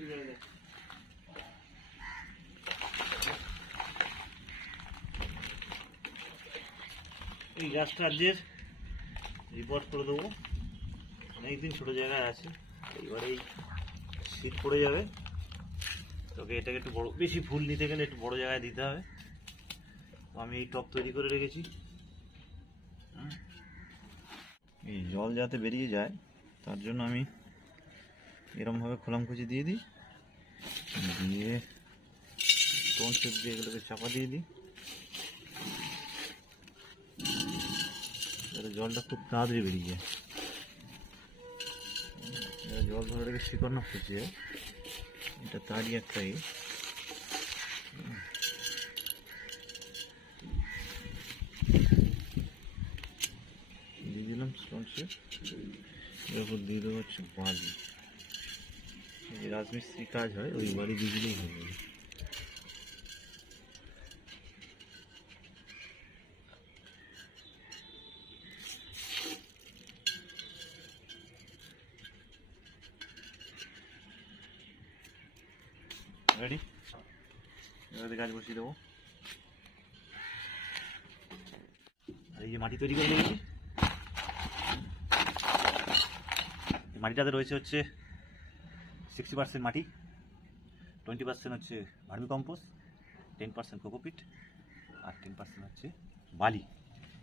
এই গাছটা আজকের রিপোর্ট করে দেবো। অনেকদিন ছোটো জায়গায় আছে এইবারে এই শীত পড়ে যাবে। তোকে এটাকে একটু বড় বেশি ফুল নিতে গেলে একটু বড় জায়গায় দিতে হবে। আমি এই টব তৈরি করে রেখেছি। হুম। এই জল যাতে বেরিয়ে যায়, তার জন্য আমি এরমভাবে খোলামখুচি দিয়ে দিই। দিয়ে স্টোন শেপ দিয়ে এগুলোকে চাপা দিয়ে দিই। যাতে জলটা খুব তাড়াতাড়ি বেরিয়ে যায়। জল ধরে রেখে শিকড় না এটা তারই একটা ইয়ে দিয়ে দিলাম শেপ এরপর দিয়ে দেবো হচ্ছে বালি। যে রাজমিস্ত্রি কাজ হয় ওই বাড়ি দিলেই হয়ে। যাবে রেডি এবারে গাছ বসিয়ে দেবো। আর এই যে মাটি তৈরি করে নিয়েছি। মাটিটাতে রয়েছে হচ্ছে সিক্সটি পার্সেন্ট মাটি টোয়েন্টি পার্সেন্ট হচ্ছে vermi compost ten percent cocopeat আর টেন পার্সেন্ট হচ্ছে বালি।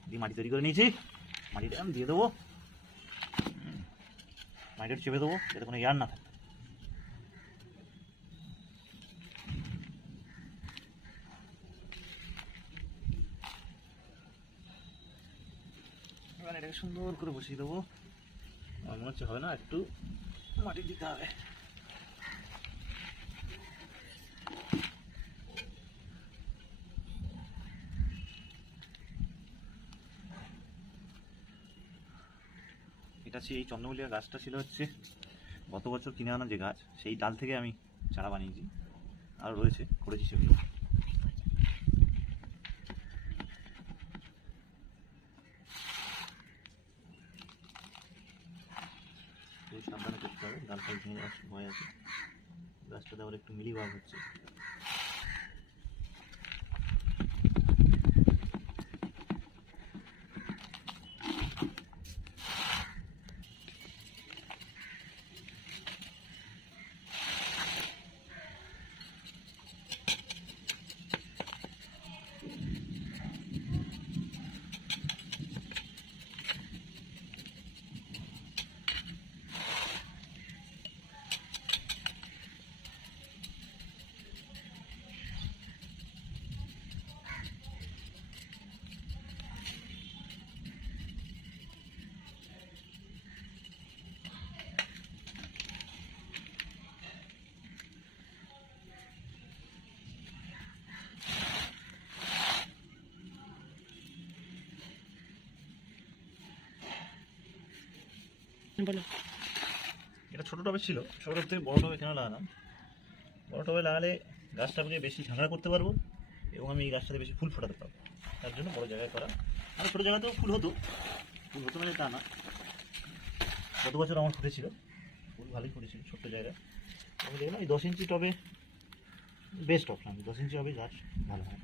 দিয়ে মাটি তৈরি করে নিয়েছি। মাটিটা আমি দিয়ে দেবো। মাটিটা চেপে দেবো যাতে কোনো ইয়ার না থাকে। এবার এটাকে সুন্দর করে বসিয়ে দেবো। আমার মনে হচ্ছে হবে না, একটু মাটি দিতে হবে। হচ্ছে এই চন্দ্রমল্লিকা গাছটা ছিল হচ্ছে গত বছর কিনে আনা যে গাছ, সেই ডাল থেকে আমি চারা বানিয়েছি আর রয়েছে, করেছি সেগুলো। সাবধানে করতে হবে ফাল ভেঙে ভয় আছে। গাছটাতে আবার একটু মিলি ভাব হচ্ছে। বলো। এটা ছোটো টবে ছিল, ছোটো টব থেকে বড়ো টবে কেন লাগালাম। বড়ো টবে লাগালে গাছটাকে বেশি ঝাঁকড়া করতে পারব এবং আমি এই গাছটাতে বেশি ফুল ফোটাতে পারব। তার জন্য বড়ো জায়গায় করা। আর ছোটো জায়গাতেও ফুল হতো। ফুল হতো মানে তা না। গত বছর আমার ফুটেছিল। ফুল ভালোই ফুটেছিল, ছোট্ট জায়গা। আমি দেখলাম এই দশ ইঞ্চি টবে বেস্ট অপশান দশ ইঞ্চি হবে গাছ ভালো হয়।